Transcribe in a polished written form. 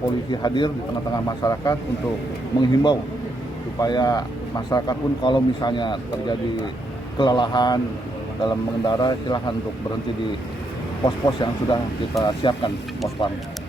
polisi hadir di tengah-tengah masyarakat untuk menghimbau supaya masyarakat pun kalau misalnya terjadi kelelahan dalam mengendara, silahkan untuk berhenti di pos-pos yang sudah kita siapkan, pos PAM.